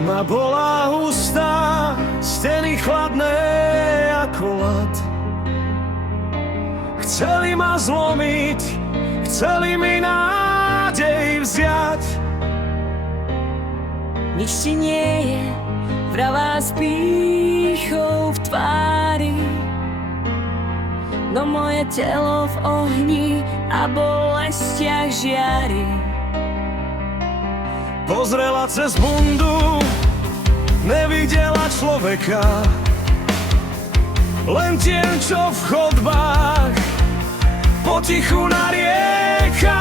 Ma bola hustá, steny chladné ako ľad. Chceli ma zlomiť, chceli mi nádej vziať. Nič ti nie je, vravá s pýchou v tvári, no moje telo v ohni a bolestiach žiari. Pozrela cez bundu, nevidela človeka, len tieň, čo v chodbách potichu narieka.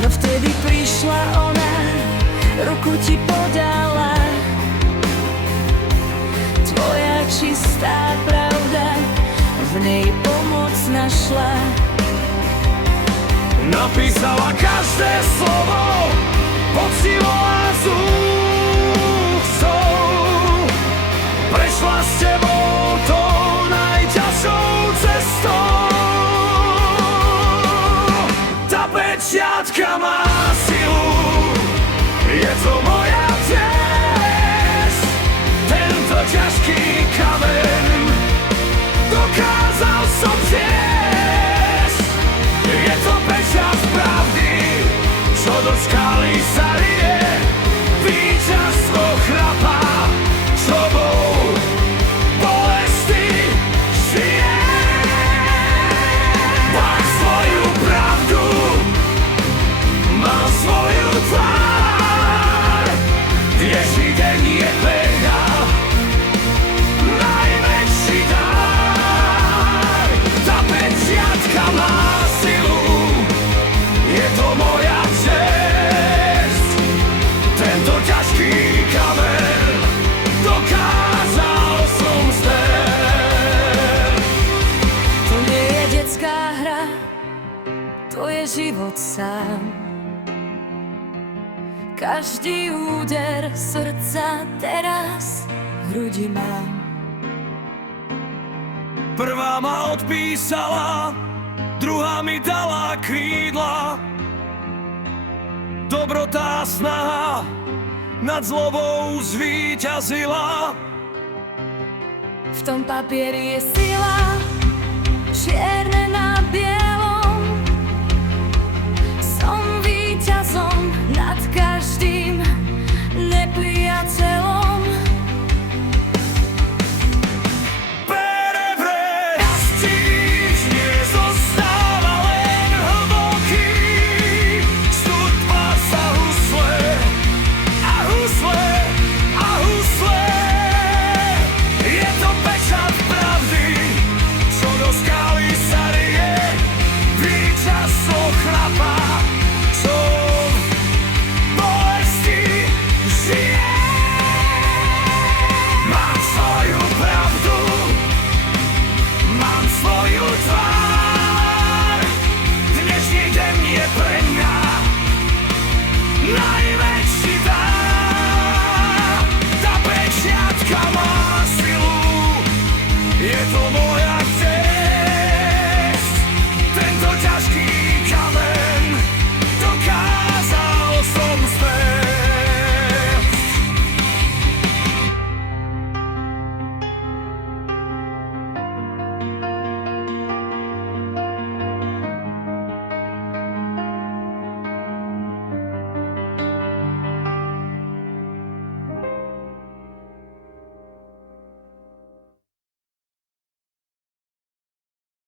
No vtedy prišla ona, ruku ti podala, tvoja čistá pravda v nej pomoc našla. Napísala každé slovo poctivo a z úctou. Prešla s tebou tou najťažšou cestou. Tá pečiatka má silu, je to moja tiež. Tento ťažký kameň dokázal som tiež. Je to pečať pravdy, čo do skály sa rije. Víťazstvo chrapá, sobou bolesti žije. Máš svoju pravdu, mám svoju tvár. Dnešný deň je veľa, najväčší dar. Tá pečiatka má silu, je to moja česť. Tento ťažký kameň dokázal som znieť. To nie je detská hra, to je život sám. Každý úder srdca teraz v hrudi mám. Prvá ma odpísala, druhá mi dala krídla. Dobrota a snaha nad zlobou zvíťazila. V tom papieri je sila, čierne na bielom.